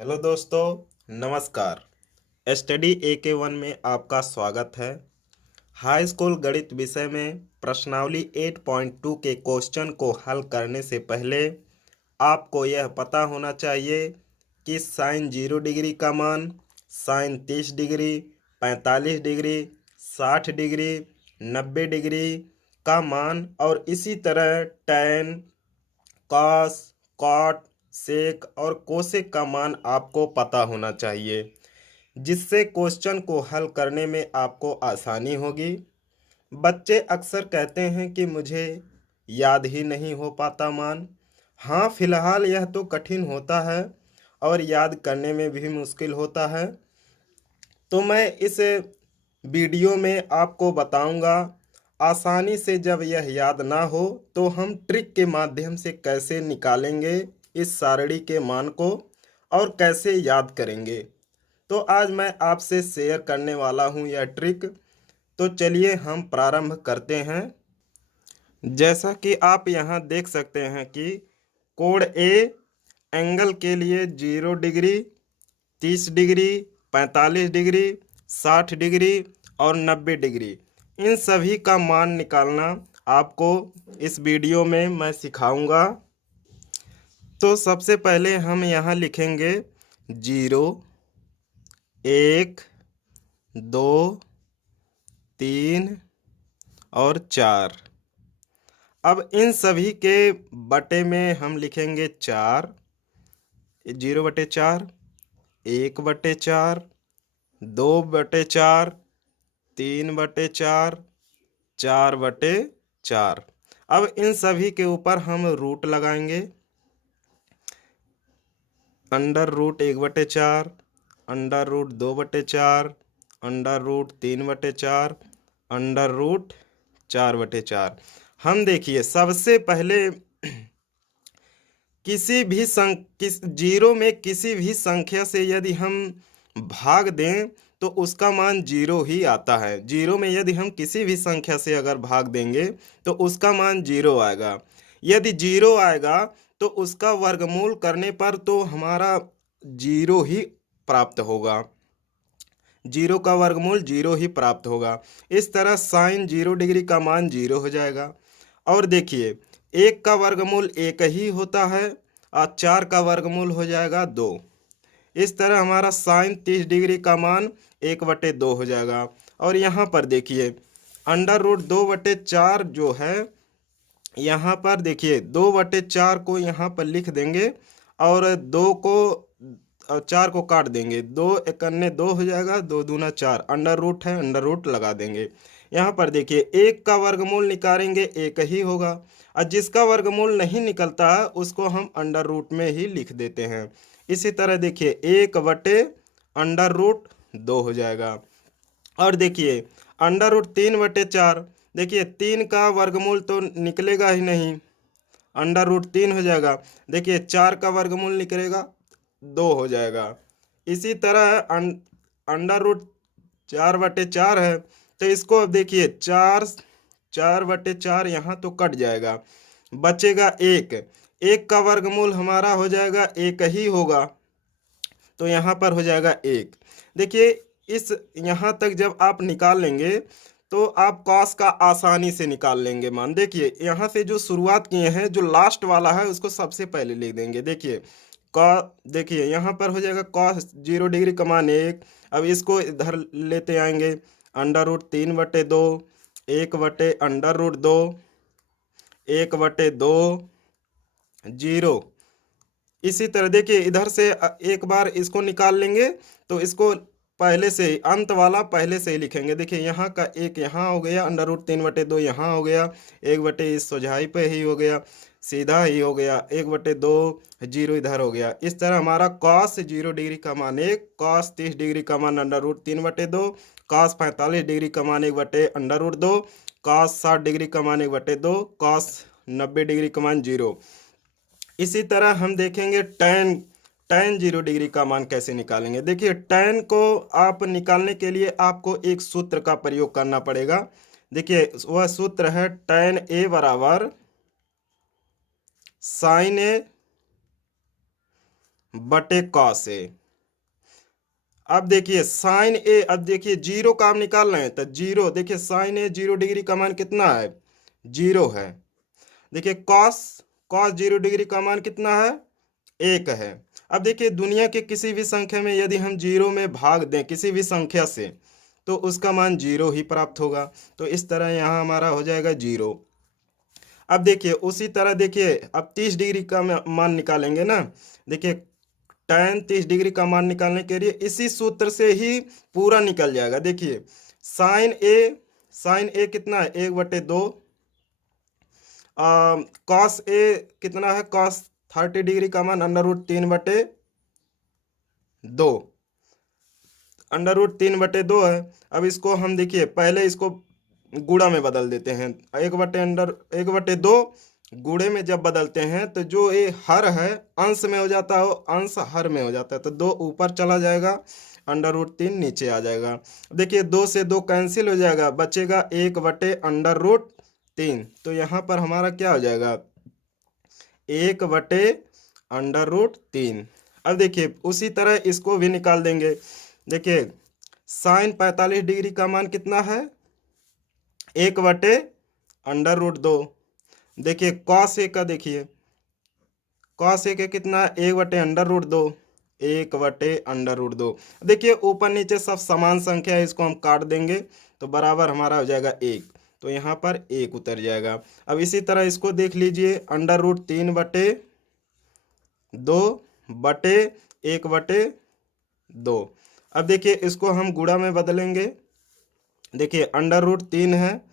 Hello दोस्तों, नमस्कार। Study AK1 में आपका स्वागत है। हाई स्कूल गणित विषय में प्रश्नावली 8.2 के क्वेश्चन को हल करने से पहले आपको यह पता होना चाहिए कि साइन 0 डिग्री का मान, sine 30 degree, 45 degree, 60 degree, 90 degree का मान और इसी तरह टैन, कॉस, कॉट, सेक और कोसेक का मान आपको पता होना चाहिए, जिससे क्वेश्चन को हल करने में आपको आसानी होगी। बच्चे अक्सर कहते हैं कि मुझे याद ही नहीं हो पाता मान। हाँ, फिलहाल यह तो कठिन होता है और याद करने में भी मुश्किल होता है। तो मैं इस वीडियो में आपको बताऊंगा आसानी से जब यह याद ना हो तो हम ट्रिक के माध्यम से कैसे निकालेंगे इस सारणी के मान को और कैसे याद करेंगे। तो आज मैं आपसे शेयर करने वाला हूं यह ट्रिक। तो चलिए हम प्रारंभ करते हैं। जैसा कि आप यहां देख सकते हैं कि कोण ए एंगल के लिए 0 डिग्री, 30 डिग्री, 45 डिग्री, 60 डिग्री और 90 डिग्री, इन सभी का मान निकालना आपको इस वीडियो में मैं सिखाऊंगा। तो सबसे पहले हम यहाँ लिखेंगे 0, 1, 2, 3 और 4। अब इन सभी के बटे में हम लिखेंगे 4, 0/4, 1/4, 2/4, 3/4, 4/4। अब इन सभी के ऊपर हम रूट लगाएंगे। Under root 1/4, under root 2/4, under root 3/4, under root 4/4। हम देखिए सबसे पहले जीरो में किसी भी संख्या से यदि हम भाग दें तो उसका मान जीरो ही आता है। जीरो में यदि हम किसी भी संख्या से अगर भाग देंगे तो उसका मान जीरो आएगा। यदि जीरो आएगा तो उसका वर्गमूल करने पर तो हमारा जीरो ही प्राप्त होगा। जीरो का वर्गमूल जीरो ही प्राप्त होगा। इस तरह साइन 0 डिग्री का मान जीरो हो जाएगा। और देखिए, एक का वर्गमूल एक ही होता है और 4 का वर्गमूल हो जाएगा 2। इस तरह हमारा साइन 30 डिग्री का मान 1/2 हो जाएगा। और यहाँ पर देखिए अंडर रूट 2/4 जो है, यहाँ पर देखिए 2/4 को यहाँ पर लिख देंगे और 4 को काट देंगे। 2 × 2 हो जाएगा, 2 दूना 4, अंडर रूट है, अंडर रूट लगा देंगे। यहाँ पर देखिए एक का वर्गमूल निकालेंगे एक ही होगा और जिसका वर्गमूल नहीं निकलता है उसको हम अंडर रूट में ही लिख देते हैं। इसी तरह देखिए 1/√2 हो जाएगा। और देखिए अंडर रूट 3/4, देखिए 3 का वर्गमूल तो निकलेगा ही नहीं, अंडर रूट 3 हो जाएगा। देखिए 4 का वर्गमूल निकलेगा 2 हो जाएगा। इसी तरह अंडर रूट 4/4 है तो इसको अब देखिए 4/4 यहाँ तो कट जाएगा, बचेगा 1। 1 का वर्गमूल हमारा हो जाएगा एक ही होगा तो यहाँ पर हो जाएगा 1। देखिए इस यहाँ तक जब आप निकाल लेंगे तो आप कॉस का आसानी से निकाल लेंगे मान। देखिए यहाँ से जो शुरुआत किए हैं, जो लास्ट वाला है उसको सबसे पहले लिख देंगे। देखिए देखिए यहाँ पर हो जाएगा कॉस 0 डिग्री का मान 1। अब इसको इधर लेते आएंगे, अंडर रूट 3/2, 1/√2, 1/2, 0। इसी तरह देखिए इधर से एक बार इसको निकाल लेंगे तो इसको पहले से ही अंत वाला पहले से ही लिखेंगे। देखिए यहाँ का एक यहाँ हो गया, अंडर रूट 3/2 यहाँ हो गया, 1/, इस सोझाई पे ही हो गया, सीधा ही हो गया, 1/2, 0 इधर हो गया। इस तरह हमारा कॉस 0 डिग्री का मान 1, कॉस 30 डिग्री का मान अंडर रूट 3/2, कॉस 45 डिग्री का मान 1/√2, कॉस 60 डिग्री का मान 1/2, कॉस 90 डिग्री का मान 0। इसी तरह हम देखेंगे टैन 0 डिग्री का मान कैसे निकालेंगे। देखिए टैन को आप निकालने के लिए आपको एक सूत्र का प्रयोग करना पड़ेगा। देखिए वह सूत्र है टैन ए बराबर साइन ए बटे कॉस ए। अब देखिए साइन ए, अब देखिए जीरो का हम निकाल रहे हैं तो जीरो, देखिए साइन ए 0 डिग्री का मान कितना है, 0 है। देखिए कॉस, कॉस 0 डिग्री का मान कितना है, 1 है। अब देखिए दुनिया के किसी भी संख्या में यदि हम 0 में भाग दें किसी भी संख्या से तो उसका मान 0 ही प्राप्त होगा। तो इस तरह यहाँ हमारा हो जाएगा 0। अब देखिए उसी तरह देखिए अब 30 डिग्री का मान निकालेंगे ना। देखिए tan 30 डिग्री का मान निकालने के लिए इसी सूत्र से ही पूरा निकल जाएगा। देखिए साइन ए, साइन ए कितना है, 1/2। कॉस ए कितना है, कॉस 30 डिग्री का मान √3/2, √3/2 है। अब इसको हम देखिए पहले इसको गुणा में बदल देते हैं। 1/2 गुणे में जब बदलते हैं तो जो ये हर है अंश में हो जाता है, अंश हर में हो जाता है, तो 2 ऊपर चला जाएगा, √3 नीचे आ जाएगा। देखिए 2 से 2 कैंसिल हो जाएगा, बचेगा 1/√3। तो यहाँ पर हमारा क्या हो जाएगा, 1/√3। अब देखिए उसी तरह इसको भी निकाल देंगे। देखिए साइन 45 डिग्री का मान कितना है, 1/√2। देखिए कॉस ए का, देखिए कॉस ए का कितना है, 1/√2, 1/√2। देखिए ऊपर नीचे सब समान संख्या है, इसको हम काट देंगे तो बराबर हमारा हो जाएगा 1। तो यहाँ पर 1 उतर जाएगा। अब इसी तरह इसको देख लीजिए, √3/2/1/2। अब देखिए इसको हम गुणा में बदलेंगे। देखिए √3 है,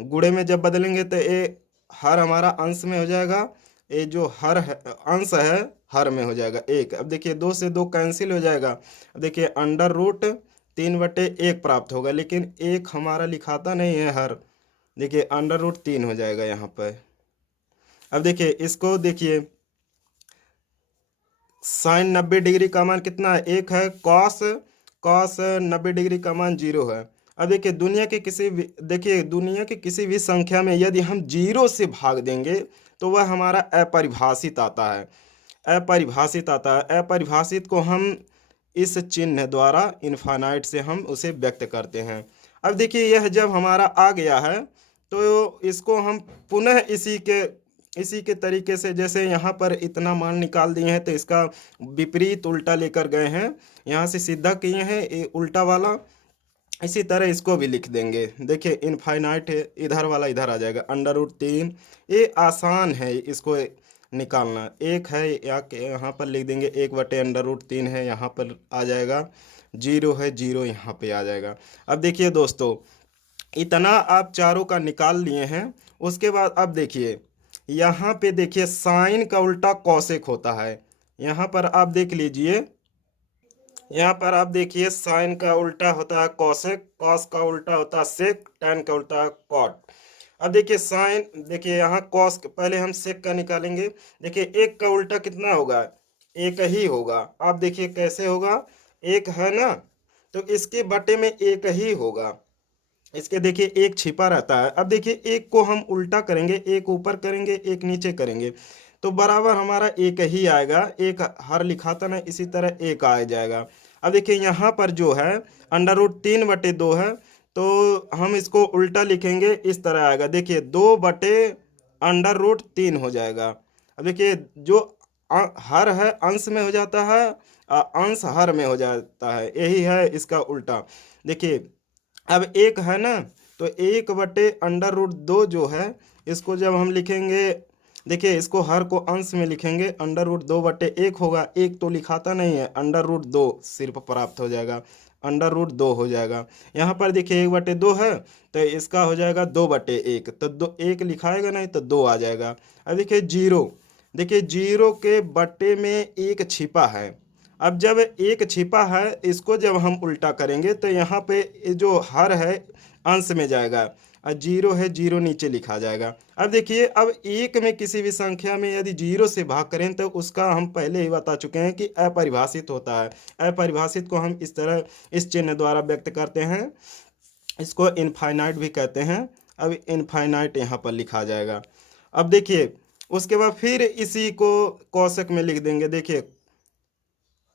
गुणे में जब बदलेंगे तो ये हर हमारा अंश में हो जाएगा, ये जो हर है अंश है हर में हो जाएगा 1। अब देखिए 2 से 2 कैंसिल हो जाएगा। अब देखिए √3/1 प्राप्त होगा, लेकिन 1 हमारा लिखाता नहीं है हर। देखिए √3 हो जाएगा यहाँ पर। अब देखिए इसको देखिए साइन 90 डिग्री का मान कितना है, 1 है। कॉस, कॉस 90 डिग्री का मान 0 है। अब देखिए दुनिया के किसी भी, देखिए दुनिया की किसी भी संख्या में यदि हम 0 से भाग देंगे तो वह हमारा अपरिभाषित आता है, अपरिभाषित आता है। अपरिभाषित को हम इस चिन्ह द्वारा इनफाइनाइट से हम उसे व्यक्त करते हैं। अब देखिए यह जब हमारा आ गया है तो इसको हम पुनः इसी के तरीके से, जैसे यहाँ पर इतना मान निकाल दिए हैं तो इसका विपरीत उल्टा लेकर गए हैं, यहाँ से सीधा किए हैं ये उल्टा वाला, इसी तरह इसको भी लिख देंगे। देखिए इनफाइनाइट है, इधर वाला इधर आ जाएगा, √3। ये आसान है इसको निकालना। 1 है यहाँ पर लिख देंगे, 1/√3 है, यहाँ पर आ जाएगा। 0 है, 0 यहाँ पे आ जाएगा। अब देखिए दोस्तों इतना आप चारों का निकाल लिए हैं। उसके बाद अब देखिए यहाँ पे देखिए साइन का उल्टा कॉसेक होता है। यहाँ पर आप देख लीजिए, यहाँ पर आप देखिए साइन का उल्टा होता है कॉसेक, कॉस का उल्टा होता है सेक, टैन का उल्टा है कॉट। अब देखिए साइन, देखिए यहाँ कॉस, पहले हम सेक का निकालेंगे। देखिए 1 का उल्टा कितना होगा, 1 ही होगा। आप देखिए कैसे होगा, 1 है ना, तो इसके बटे में 1 ही होगा। इसके देखिए 1 छिपा रहता है। अब देखिए 1 को हम उल्टा करेंगे, 1 ऊपर करेंगे, 1 नीचे करेंगे तो बराबर हमारा 1 ही आएगा। 1 हर लिखाता ना, इसी तरह 1 आ जाएगा। अब देखिए यहाँ पर जो है √3/2 है, तो हम इसको उल्टा लिखेंगे, इस तरह आएगा। देखिए 2/√3 हो जाएगा। अब देखिए जो हर है अंश में हो जाता है, अंश हर में हो जाता है, यही है इसका उल्टा। देखिए अब 1 है ना, तो 1/√2 जो है इसको जब हम लिखेंगे, देखिए इसको हर को अंश में लिखेंगे, √2/1 होगा। 1 तो लिखाता नहीं है, √2 सिर्फ प्राप्त हो जाएगा, √2 हो जाएगा। यहाँ पर देखिए 1/2 है तो इसका हो जाएगा 2/1, तो 1 लिखाएगा नहीं तो 2 आ जाएगा। अब देखिए 0, देखिए 0 के बटे में 1 छिपा है। अब जब 1 छिपा है इसको जब हम उल्टा करेंगे तो यहाँ पे जो हर है अंश में जाएगा, और 0 है, 0 नीचे लिखा जाएगा। अब देखिए अब 1 में किसी भी संख्या में यदि 0 से भाग करें तो उसका हम पहले ही बता चुके हैं कि अपरिभाषित होता है। अपरिभाषित को हम इस तरह इस चिन्ह द्वारा व्यक्त करते हैं, इसको इनफाइनाइट भी कहते हैं। अब इनफाइनाइट यहाँ पर लिखा जाएगा। अब देखिए उसके बाद फिर इसी को कोष्ठक में लिख देंगे।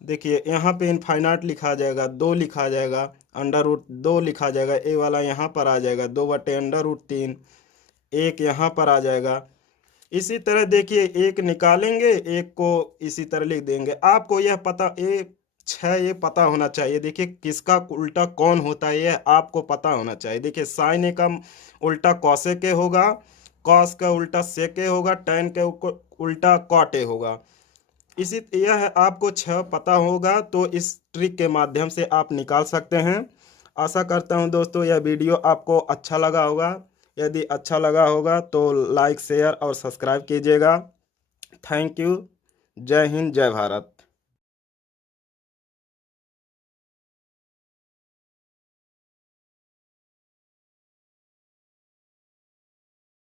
देखिए यहाँ पे इनफाइनाइट लिखा जाएगा, 2 लिखा जाएगा, अंडर रूट 2 लिखा जाएगा, ए वाला यहाँ पर आ जाएगा, 2/√3, एक यहाँ पर आ जाएगा। इसी तरह देखिए एक निकालेंगे, एक को इसी तरह लिख देंगे। आपको यह पता ये पता होना चाहिए। देखिए किसका उल्टा कौन होता है यह आपको पता होना चाहिए। देखिए साइन ए का उल्टा कॉसे के होगा, कॉस का उल्टा सेके होगा, टैन के उल्टा कॉटे होगा। इसी यह आपको 6 पता होगा तो इस ट्रिक के माध्यम से आप निकाल सकते हैं। आशा करता हूं दोस्तों यह वीडियो आपको अच्छा लगा होगा। यदि अच्छा लगा होगा तो लाइक शेयर और सब्सक्राइब कीजिएगा। Thank you. जय हिंद, जय भारत।